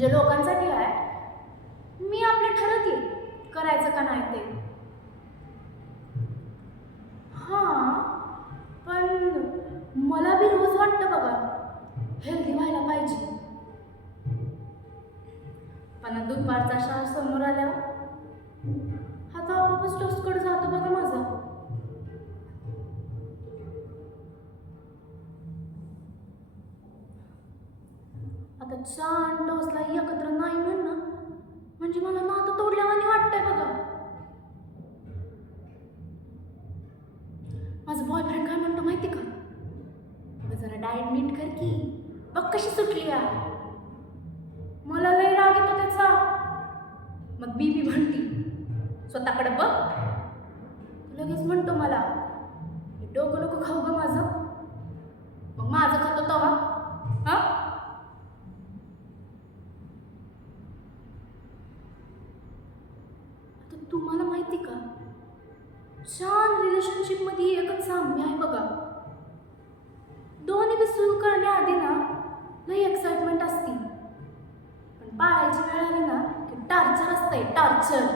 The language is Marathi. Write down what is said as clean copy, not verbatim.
म्हणजे लोकांसाठी आहे, मी आपले ठरवते करायचं का नाही ते. हां, पण मला बी रोज वाटतं बघा हेल्दी व्हायला पाहिजे. पण दुपारचा चहा समोर आल्यावर हात आपोआपच टोस्टकडे जातो बघा माझा. आता चहा आणि टोस्टला एकत्र नाही म्हणणं म्हणजे मला नातं तोडल्यावानी वाटतंय बघा. माझा बॉयफ्रेंड काय म्हणतो माहिती का, अगं जरा डाएट नीट कर की, बघ कशी सुटली आहे. मला लई राग येतो त्याचा. मग बीबी म्हणती स्वतःकडे बघ. लगेच म्हणतो मला डोकं नको खाऊ ग माझं. मग माझं खातो तवा हा. आता तुम्हाला माहिती का, छान रिलेशनशिप मध्ये एकच साम्य आहे बघा. दोन्ही बी सुरू करण्याआधी ना लई एक्साइटमेंट असते, पण पाळायची वेळ आली ना की टार्चर असतंय, टार्चर.